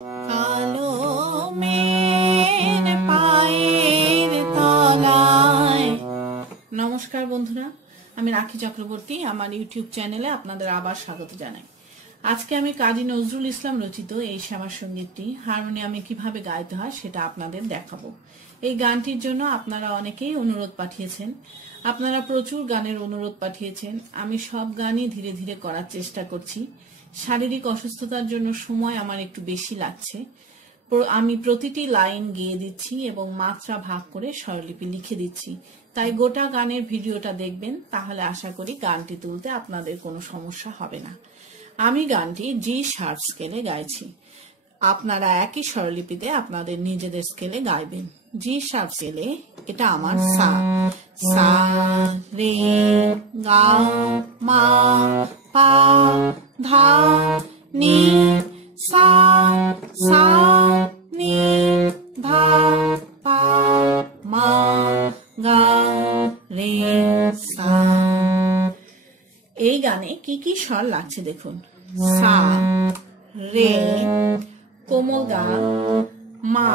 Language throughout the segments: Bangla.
কালো মেঘ পায়ের তলায়। নমস্কার বন্ধুরা, আমি রাখি চক্রবর্তী। আমার ইউটিউব চ্যানেলে আপনাদের আবার স্বাগত জানাই। আজকে আমি কাজী নজরুল ইসলাম রচিত এই শ্যামা সঙ্গীতটি হারমোনিয়ামে কিভাবে গাইতে হয় সেটা আপনাদের দেখাবো। এই গানটির জন্য আপনারা অনেকেই অনুরোধ পাঠিয়েছেন। আপনারা প্রচুর গানের অনুরোধ পাঠিয়েছেন। আমি সব গানই ধীরে ধীরে করার চেষ্টা করছি। শারীরিক অসুস্থতার জন্য সময় আমার একটু বেশি লাগছে। আমি প্রতিটি লাইন গেয়ে দিচ্ছি এবং মাত্রা ভাগ করে স্বরলিপি লিখে দিচ্ছি। তাই গোটা গানের ভিডিওটা দেখবেন, তাহলে আশা করি গানটি তুলতে আপনাদের কোনো সমস্যা হবে না। আমি গানটি জি শার্প স্কেলে গাইছি। আপনারা একই স্বরলিপিতে আপনাদের নিজেদের স্কেলে গাইবেন। জি শার্প স্কেলে এটা আমার সা, সা রে গা মা পা ধা নি সা, সা নি ধা পা মা গা রে সা। এই গানে কি কি স্বর লাগছে দেখুন। সা, রে, কোমল গা, মা,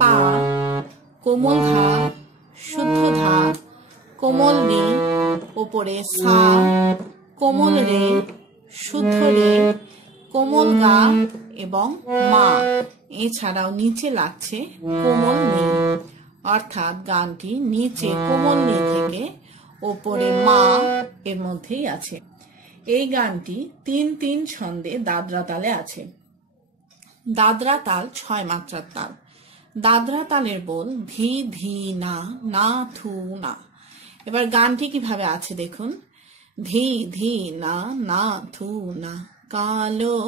পা, কোমল ধা, শুদ্ধ ধা, কোমল নি, ওপরে সা, কোমল রে, শুদ্ধ রে, কোমল গা এবং মা। এছাড়াও নিচে লাগছে কোমল নি, অর্থাৎ গানটি নিচে কোমল নি থেকে ওপরে মা এর মধ্যেই আছে। এই গানটি ৩-৩ ছন্দে দাদরা তালে আছে। দাদরা তাল ৬ মাত্রার তাল। দাদরা তালের বোল ধি ধি না, না থু না। এবার গানটি কিভাবে আছে দেখুন। ধি ধি না, না থু না, কালো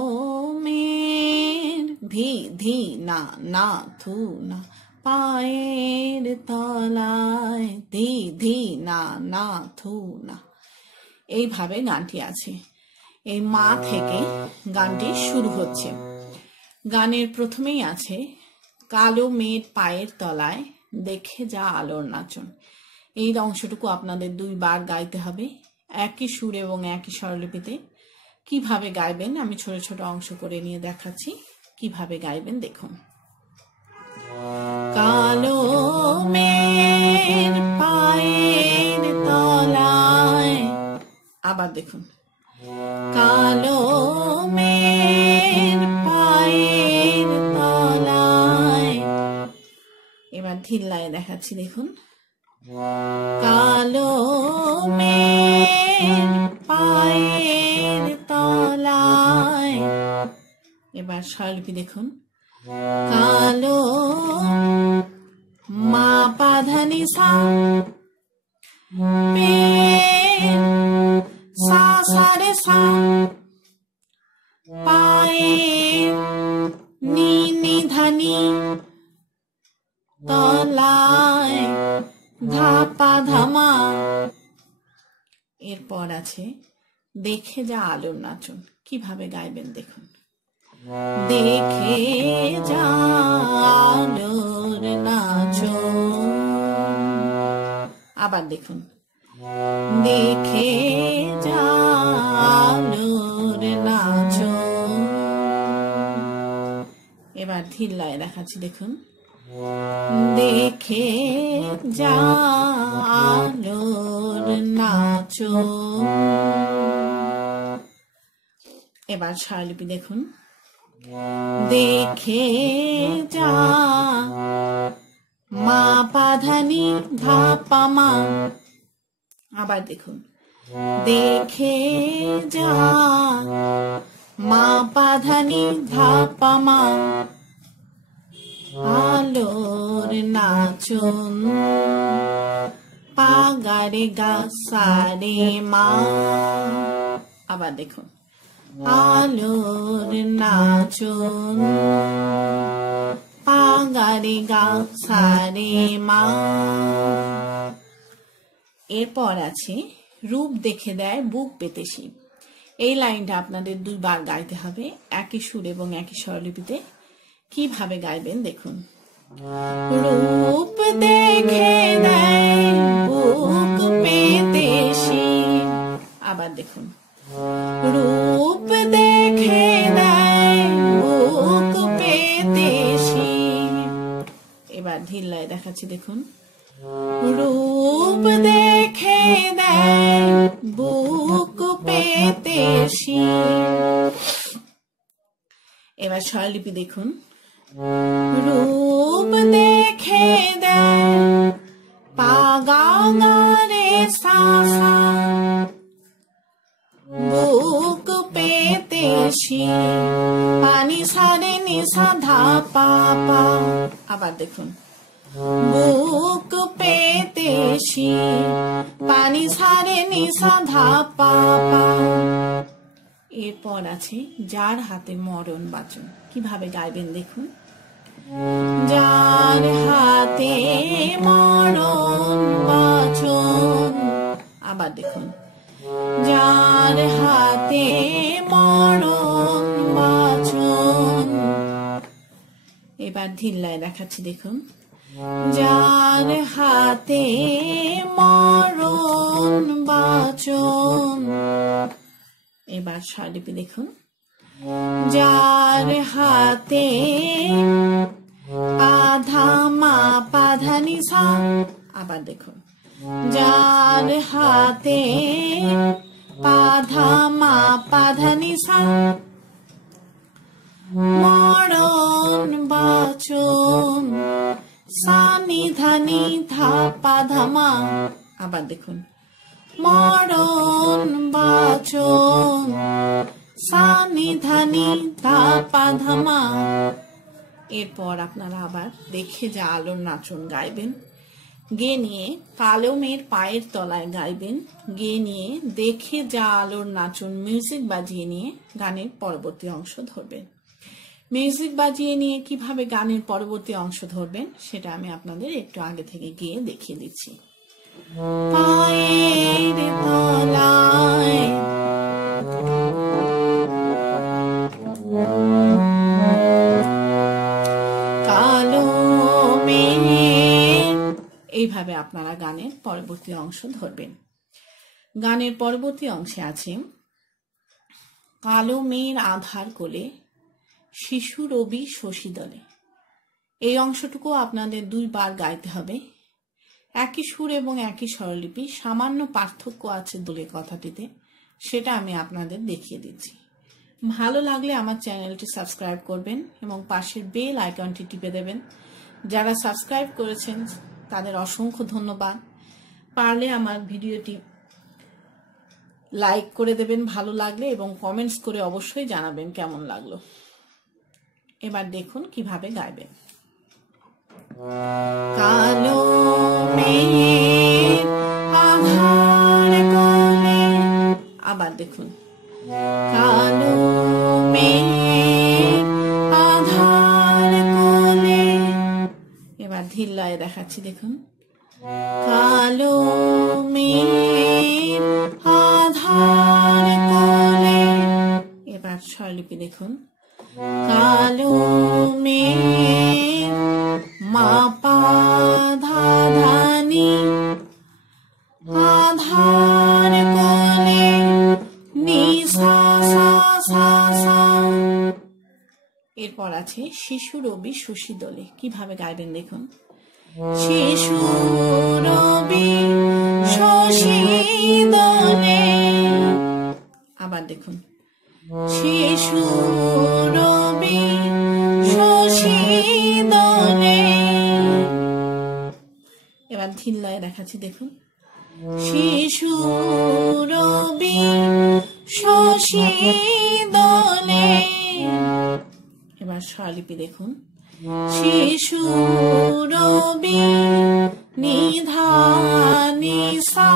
মেঘ ধি ধি না, না থু না, পায়ের তলায় ধি ধি না, না থু না। এইভাবে গানটি আছে। এই মা থেকে গানটি শুরু হচ্ছে। গানের প্রথমেই আছে কালো মেঘ পায়ের তলায় দেখে যা আলোর নাচন। এই অংশটুকু আপনাদের 2 বার গাইতে হবে, একই সুর এবং একই স্বরলিপিতে। কিভাবে গাইবেন আমি ছোট ছোট অংশ করে নিয়ে দেখাচ্ছি। কিভাবে গাইবেন দেখুন। কালো মেঘ পায়ের তলায়। আবার দেখুন। কালো মেঘ পায়ের তলায়। এবার ঢিল্লায় দেখাচ্ছি দেখুন। কালো মেঘ পায়ের তলায়। এবার স্বরলিপি দেখুন। কালো মা পা ধা নি সা, সা সা রে সা, পায়ের নি নি ধা নি, তলায় ধা পা ধা মা। এরপর আছে দেখে যা আলোর নাচন। কিভাবে গাইবেন দেখুন। দেখে যা আলোর নাচন। আবার দেখুন। দেখে যা আলোর নাচন। এবার ঢিল্লায় দেখাচ্ছি দেখুন। দেখে যা আলোর নাচন। এবার স্বরলিপি দেখুন। দেখে যা মা পা ধা নি ধা পা মা। আবার দেখুন। দেখে যা মা পা ধা নি ধা পা মা, আলোর নাচন। পা গা রে গা সা রে মা। আবার দেখুন। আলোর নাচন। পা গা রে গা সা রে মা। এরপর আছে রূপ দেখে দেয় বুক পেতে শিব। এই লাইনটা আপনাদের 2 বার গাইতে হবে, একই সুর এবং একই স্বরলিপিতে। কিভাবে গাইবেন দেখুন। রূপ দেখে দেয় বুক পেতে শিব। আবার দেখুন। রূপ দেখে দেয় বুক ধীর লয়ে দেখাচ্ছি দেখুন। রূপ দেখে দেয় বুক পেতে শির। এবার স্বরলিপি দেখুন। রূপ দেখে দেয় পা গা গা রে সা সা, বুক পেতে শির, পানি সারে নি সা ধা পা পা। আবার দেখুন। বুক পেতে শির, পানি সারে নি সা ধা পা পা। এরপর আছে যার হাতে মরণ বাচন। কিভাবে গাইবেন দেখুন। যার হাতে মরণ বাচন। আবার দেখুন। যার হাতে মরণ বাচন। এবার ধিল্লায় দেখাচ্ছি দেখুন। যার হাতে মরণ বাচন। এবার স্বরলিপি দেখুন। যার হাতে পাধা মা পাধা নি সা। আবার দেখুন। যার হাতে পাধা মা পাধা নি সা, মরণ বাচন, সা নি ধা নি ধা পাধা মা। আবার দেখুন। মরণ বাচন, সা নি ধা নি ধা পাধা মা। এরপর আপনারা আবার দেখে যা আলোর নাচন গাইবেন। গে নিয়ে কালো মেয়ের পায়ের তলায় গাইবেন। গে নিয়ে দেখে যা আলোর নাচন মিউজিক বাজিয়ে নিয়ে গানের পরবর্তী অংশ ধরবেন। মিউজিক বাজিয়ে নিয়ে কিভাবে গানের পরবর্তী অংশ ধরবেন সেটা আমি আপনাদের একটু আগে থেকে গিয়ে দেখিয়ে দিচ্ছি। পায়ের তলায় কালো মেয়ে, এইভাবে আপনারা গানের পরবর্তী অংশ ধরবেন। গানের পরবর্তী অংশে আছে কালো মেয়ের আধার কোলে শিশু রবি শশী দলে। এই অংশটুকু আপনাদের 2 বার গাইতে হবে। একই সুর এবং একই স্বরলিপি, সামান্য পার্থক্য আছে দোলে কথাটিতে, সেটা আমি আপনাদের দেখিয়ে দিচ্ছি। ভালো লাগলে আমার চ্যানেলটি সাবস্ক্রাইব করবেন এবং পাশের বেল আইকনটি টিপে দেবেন। যারা সাবস্ক্রাইব করেছেন তাদের অসংখ্য ধন্যবাদ। পারলে আমার ভিডিওটি লাইক করে দেবেন ভালো লাগলে, এবং কমেন্টস করে অবশ্যই জানাবেন কেমন লাগলো। এবার দেখুন কিভাবে গাইবেন। কালো মেয়ের আধার কোলে। আবার দেখুন। কালো মেয়ের আধার কোলে। এবার ধীর লয়ে দেখাচ্ছি দেখুন। কালো মেয়ের আধার কোলে। এবার স্বরলিপি দেখুন। কালো মেয়ের মা পা ধা ধা নি, আধার কোলে নি সা সা সা সা। এরপর আছে শিশু রবি শশী দলে। কিভাবে গাইবেন দেখুন। শিশু রবি শশী দলে। আবার দেখুন। শিশু রবি শশী দলে। এবার ধীর লয়ে দেখাচ্ছি দেখুন। শিশু রবি শশী দলে। এবার স্বরলিপি দেখুন। শিশু রবি নিধা নি সা,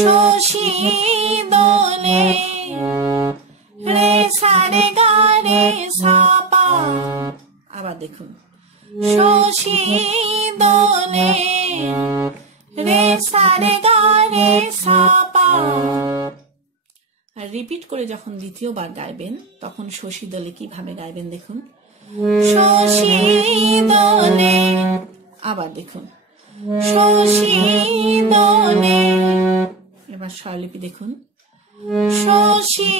শশী দলে রে সা রে গা রে সা পা। আবার দেখুন। শশী দলে রে সা রে গা রে সা পা। আর রিপিট করে যখন দ্বিতীয়বার গাইবেন তখন শশী দলে কিভাবে গাইবেন দেখুন। শশী দলে। আবার দেখুন। শশী দলে। এবার স্বরলিপি দেখুন। শশী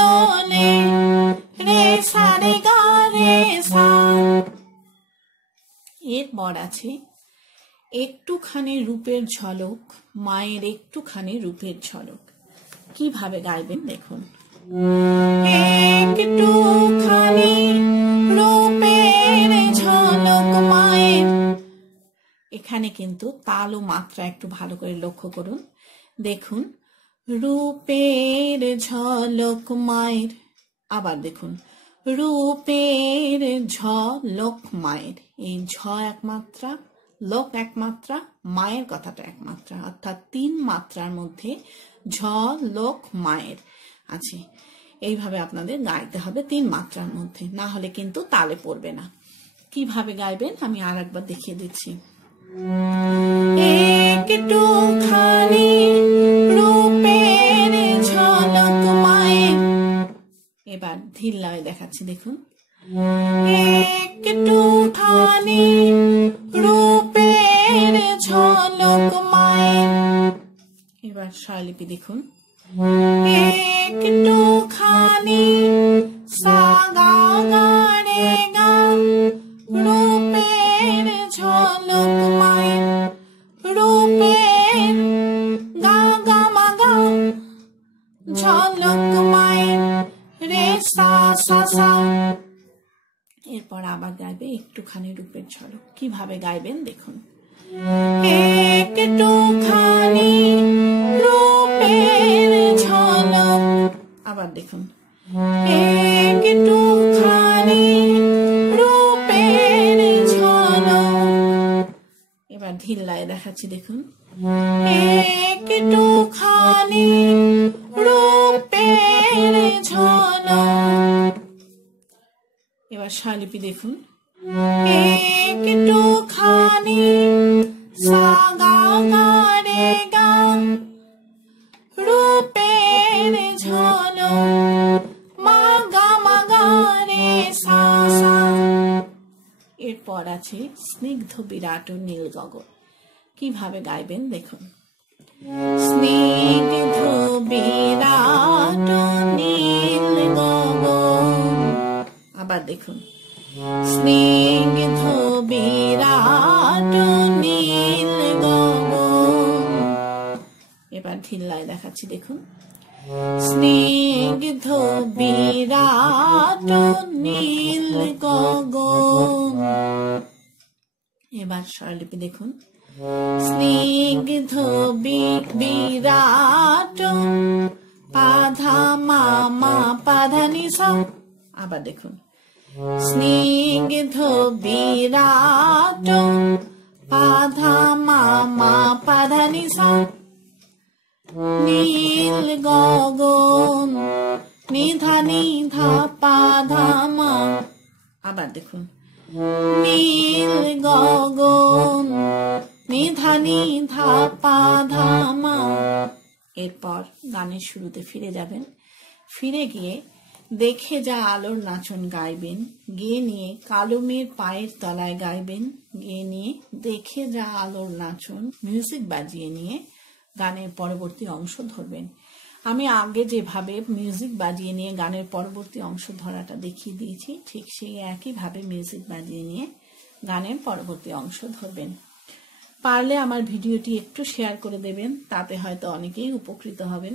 দলে রে সা রে গা রে সা। এরপর আছে একটুখানি রূপের ঝলক, মায়ের একটুখানি রূপের ঝলক। কিভাবে গাইবেন দেখুন। একটুখানি রূপের ঝলক মায়ের, এখানে কিন্তু তাল ও মাত্রা একটু ভালো করে লক্ষ্য করুন। দেখুন, রূপের ঝলক মায়ের। আবার দেখুন, রূপের ঝলক মায়ের। এই ঝ এক মাত্রা, লোক এক মাত্রা, মায়ের কথাটা এক মাত্রা, অর্থাৎ 3 মাত্রার মধ্যে ঝ লোক মায়ের আছে। এইভাবে আপনাদের গাইতে হবে 3 মাত্রার মধ্যে, না হলে কিন্তু তালে পড়বে না। কিভাবে গাইবেন আমি আর একবার দেখিয়ে দিচ্ছি। একটুখানি রূপের ঝলক মায়ের। এবার ধীর লয়ে দেখাচ্ছি, দেখুন। একটুখানি রূপের ঝলক মায়ের। এবার স্বরলিপি দেখুন। একটুখানি সা গা গা রে গা, রূপের ঝলক মায়ের। রূপের গা গা মা গা, ঝলক মায়ের রে সা সা সা। এরপর আবার গাইবে একটুখানি রূপের ঝলক। কিভাবে গাইবেন দেখুন। একটুখানি রূপের ঝলক। আবার দেখুন, একটুখানি রূপের ঝলক। এবার ধীর লয়ে দেখাচ্ছি, দেখুন। একটুখানি রূপের ঝলক। এবার স্বরলিপি দেখুন। একটুখানি সা গা গা রে গা, রূপের ঝলক মা গা রে সা সা। এরপর আছে স্নিগ্ধ বিরাট নীল গগন। কিভাবে গাইবেন দেখুন। স্নিগ্ধ বিরাট নীল গগন। আবার দেখুন, স্নিগ্ধ বিরাট নীল গগন। এবার ঢিল্লায় দেখাচ্ছি, দেখুন। স্নিগ্ধ বিরাট নীল গগন। এবার স্বরলিপি দেখুন। স্নিগ্ধ বিরাট পাধা মা মা পাধা নি সা। আবার দেখুন, স্নিগ্ধ বিরাট পাধা মা মা পাধা নি সা। নীল গগন নিধা নিধা পাধা মা। আবার দেখুন, নীল গগন নিধা নিধা পাধা মা। এরপর গানের শুরুতে ফিরে যাবেন। ফিরে গিয়ে দেখে যা আলোর নাচন গাইবেন, গিয়ে নিয়ে কালো মেয়ের পায়ের তলায় গাইবেন, গিয়ে নিয়ে দেখে যা আলোর নাচন মিউজিক বাজিয়ে নিয়ে গানের পরবর্তী অংশ ধরবেন। আমি আগে যেভাবে মিউজিক বাজিয়ে নিয়ে গানের পরবর্তী অংশ ধরাটা দেখিয়ে দিয়েছি, ঠিক সেই একইভাবে মিউজিক বাজিয়ে নিয়ে গানের পরবর্তী অংশ ধরবেন। পারলে আমার ভিডিওটি একটু শেয়ার করে দেবেন, তাতে হয়তো অনেকেই উপকৃত হবেন।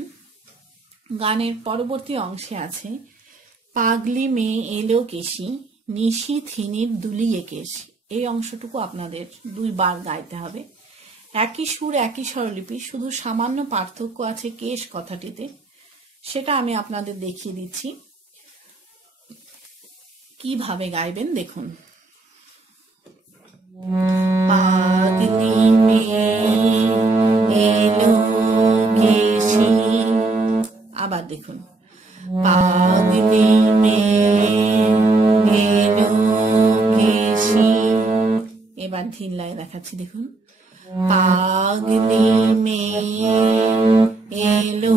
গানের পরবর্তী অংশে আছে পাগলি মেয়ে এলো কেশি, নিশি থিনির দুলিয়ে কেশ। এই অংশটুকু আপনাদের 2 বার গাইতে হবে। একই সুর, একই স্বরলিপি, শুধু সামান্য পার্থক্য আছে কেশ কথাটিতে, সেটা আমি আপনাদের দেখিয়ে দিচ্ছি। কিভাবে গাইবেন দেখুন। পাগলি মেয়ে এলো কেশি। আবার দেখুন, পাগলি মেয়ে এলো কেশি। এবার ঢিল্লায় দেখাচ্ছি, দেখুন। পাগলি মেয়ে এলো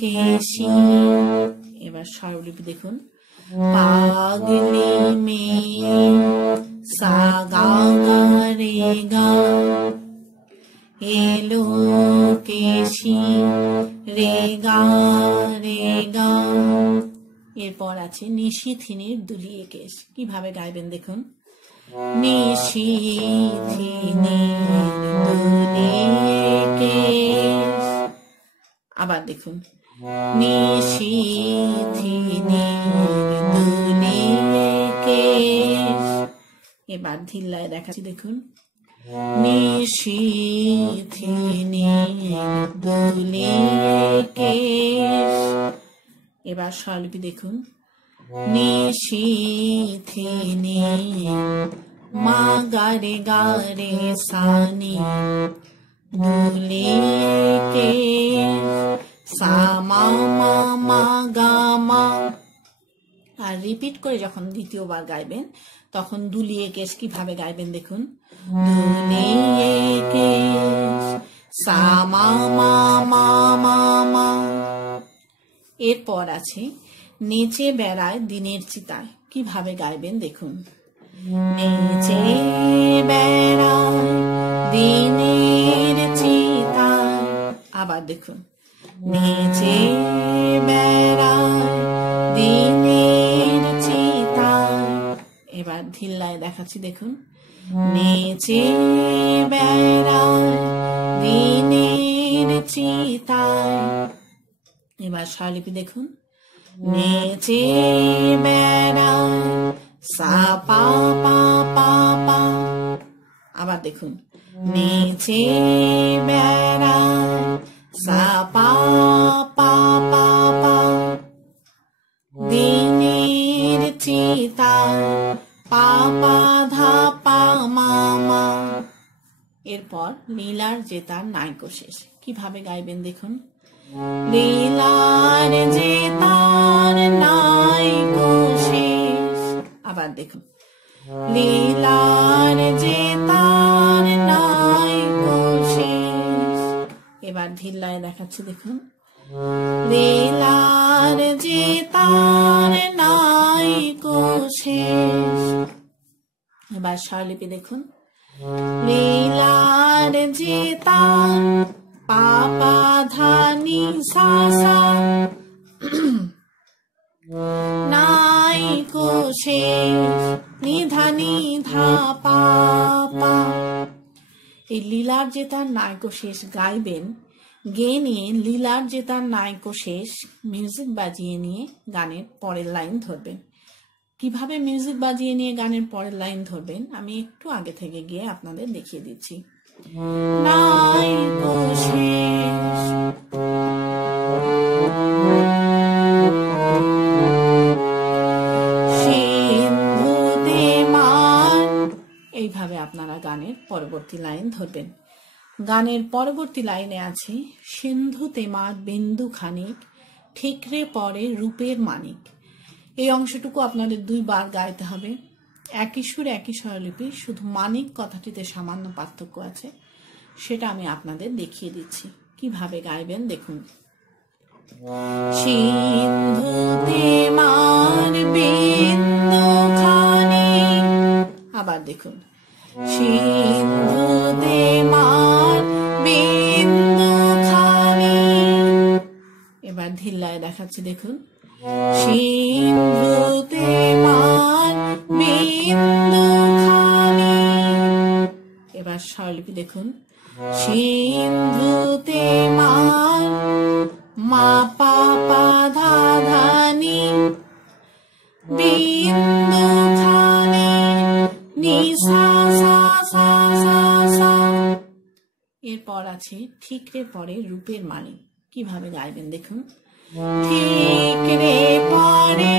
কেশি। এবার স্বরলিপি দেখুন। পাগলি মেয়ে সা গা গা রে গা, এলো কেশি রে গা রে গা। এরপর আছে নিশি থিনির দুলিয়ে কেশ। কিভাবে গাইবেন দেখুন। নিশীথি নির্দুলে কেশ। আবার দেখুন, নিশীথি নির্দুলে কেশ। এবার ধিল্লায় দেখাচ্ছি, দেখুন, নিশীথি নির্দুলে কেশ। এবার স্বরলিপি দেখুন, নিশীথি মা গারে গারে সানি দুলে কেশ। সা মা মা মা গা মা। আর রিপিট করে যখন দ্বিতীয়বার গাইবেন তখন দুলিয়ে কেশ কিভাবে গাইবেন দেখুন, দুলিয়ে কেশ সা মা মা মা মা মা। এরপর আছে নেচে বেড়ায় দিনের চিতায়, কিভাবে গাইবেন দেখুন, নেচে বেড়ায় দিনের চিতায়। আবার দেখুন, নেচে বেড়ায় দিনের চিতায়। এবার ধিল্লায় দেখাচ্ছি, দেখুন, নেচে বেড়ায় দিনের চিতায়। এবার স্বরলিপি দেখুন, নেচে বেড়ায় সা পা পা পা পা। আবার দেখুন, নেচে বেড়ায় সা পা পা পা পা। দিনের চিতায় পা পা ধা পা মা মা। এরপর লীলার জেতার নায়িকা শেষ, কিভাবে গাইবেন দেখুন, লীলার জেতার নায়িকা শেষ। আবার দেখুন, লীলার জেতার নায়িকা শেষ। এবার ধিল্লায় দেখাচ্ছি, দেখুন, লীলার জেতার নায়িকা শেষ। এবার স্বরলিপি দেখুন, লীলার জেতার পা পা ধা নি সা সা নায়িকা শেষ নিধা নিধা পা পা। এই লীলার জেতার নায়িকা শেষ গাইবেন, গেয়ে নিয়ে লীলার জেতার নায়িকা শেষ মিউজিক বাজিয়ে নিয়ে গানের পরের লাইন ধরবেন। কিভাবে মিউজিক বাজিয়ে নিয়ে গানের পরের লাইন ধরবেন আমি একটু আগে থেকে গিয়ে আপনাদের দেখিয়ে দিচ্ছি। নায়িকা শেষ সিন্ধুতে মান। এইভাবে আপনারা গানের পরবর্তী লাইন ধরবেন। গানের পরবর্তী লাইনে আছে, সিন্ধুতে মার বিন্দু খানিক ঠিকরে পরে রূপের মানিক। এই অংশটুকু আপনাদের 2 বার গাইতে হবে, একই সুর একই স্বরলিপি, শুধু মানিক কথাটিতে সামান্য পার্থক্য আছে, সেটা আমি আপনাদের দেখিয়ে দিচ্ছি কিভাবে গাইবেন দেখুন। সিন্ধুতে মার বিন্দু খানিক। আবার দেখুন, সিন্ধুতে মার বিন্দু খানিক। এবার ধিল্লায় দেখাচ্ছি, দেখুন, সিন্ধুতে মার বিন্দু খানিক। এবার স্বরলিপি দেখুন, সিন্ধুতে মার মা পা পা ধা ধা নি বিন্দু খানিক নি সা সা সা সা সা। এরপর আছে ঠিকরে পরে রূপের মানিক, কিভাবে গাইবেন দেখুন, ঠিকরে পরে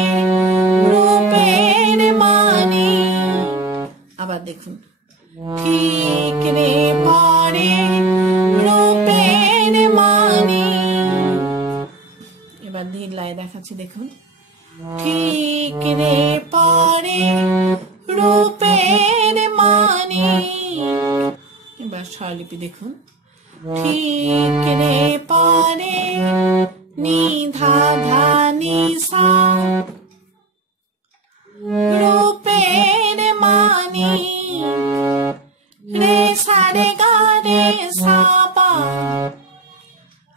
রূপের মানিক। আবার দেখুন, ঠিকরে পরে রূপের মানিক। এবার ধিল্লায় দেখাচ্ছি, দেখুন, ঠিকরে পরে রূপের মানিক। এবার স্বরলিপি দেখুন, ঠিকরে পরে নিধা ধা নি সা রূপের মানিক রে সা রে গা রে সা পা।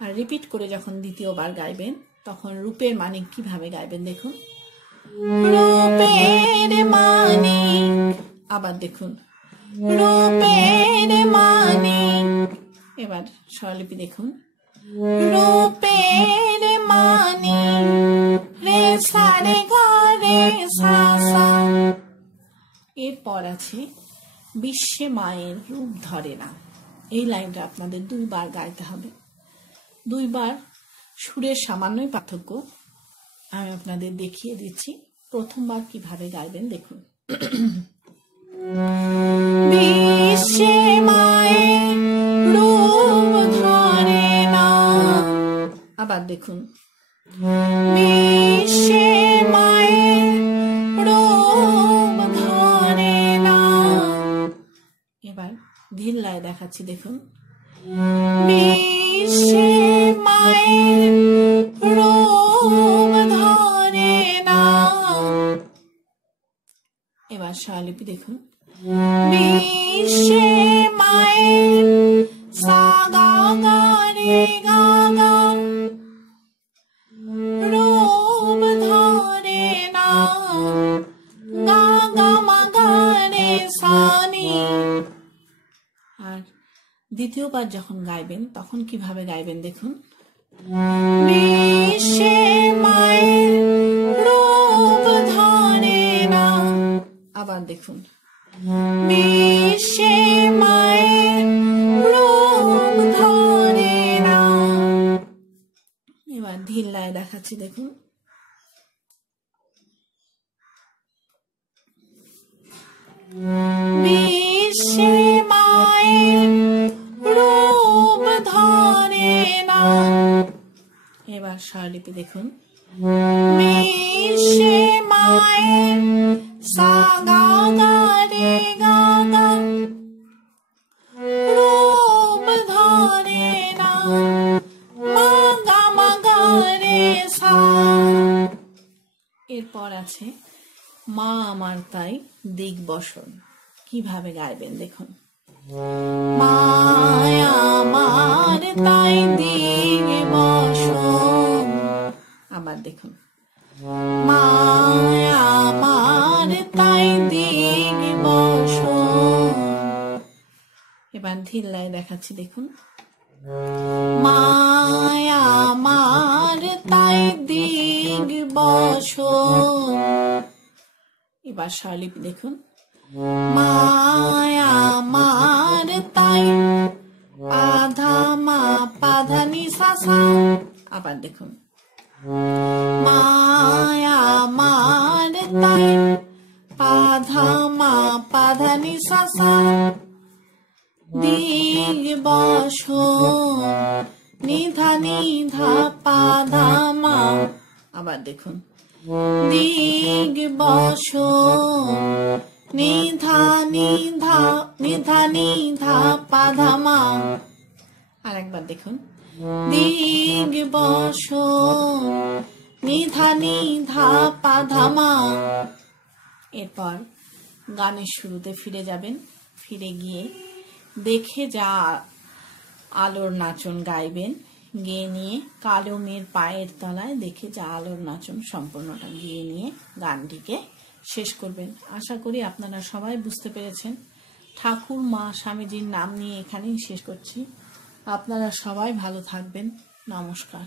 আর রিপিট করে যখন দ্বিতীয়বার গাইবেন তখন রূপের মানিক কিভাবে গাইবেন দেখুন, রূপের মানিক আবার দেখুন রূপের মানি, এবার স্বরলিপি দেখুন রূপের মানি রে সা রে গা রে সা সা। এরপর আছে বিশ্বে মায়ের রূপ ধরে না, এই লাইনটা আপনাদের 2 বার গাইতে হবে। 2 বার সুরের সামান্যই পার্থক্য, আমি আপনাদের দেখিয়ে দিচ্ছি। প্রথমবার কিভাবে গাইবেন দেখুন। বিশ্বে মায়ের রূপ ধরে না, আবার দেখুন বিশ্বে মায়ের রূপ ধরে না। এবার ধীর লয়ে দেখাচ্ছি দেখুন বিশ্বে মায়ের রূপ ধরে না। এবার স্বরলিপি দেখুন বিশ্বে মায়ের সা গা গা রে গা গা রূপ ধরে না, গা গা মা গা রে সা নি। আর দ্বিতীয়বার যখন গাইবেন তখন কিভাবে গাইবেন দেখুন বিশ্বে মায়ের রূপ ধরে না, আবার দেখুন বিশ্বে মায়ের রূপ ধরে না। এবার ধীর লয়ে দেখাচ্ছি দেখুন বিশ্বে মায়ের রূপ ধরে না। এবার স্বরলিপি দেখুন বিশ্বে মায়ের সা গা গা রে গা গা রূপ ধরে না, মা গা মা গা রে সা। এরপর আছে মা আমার তাই দিগবসন, কিভাবে গাইবেন দেখুন মা আমার তাই দিগবসন। আবার দেখুন মা আমার তাই দিগবসন। এবার ধীর লয়ে দেখাচ্ছি দেখুন মা আমার তাই দিগবসন। এবার স্বরলিপি দেখুন মা আমার তাই আধা মা পাধা নি সা সা। আবার দেখুন মা আমার তাই পাধা মা পাধা নি সা সা দিগবসন নিধা নিধা পাধা মা। আবার দেখুন দিগবসন নিধা নিধা নিধা নিধা পাধা মা। আরেকবার দেখুন দিগবসন নিধা নিধা পাধা মা। এরপর গানের শুরুতে ফিরে যাবেন, ফিরে গিয়ে দেখে যা আলোর নাচন গাইবেন, গিয়ে নিয়ে কালো মেয়ের পায়ের তলায় দেখে যা আলোর নাচন সম্পূর্ণটা গিয়ে নিয়ে গানটিকে শেষ করবেন। আশা করি আপনারা সবাই বুঝতে পেরেছেন। ঠাকুর মা স্বামীজির নাম নিয়ে এখানেই শেষ করছি। আপনারা সবাই ভালো থাকবেন। নমস্কার।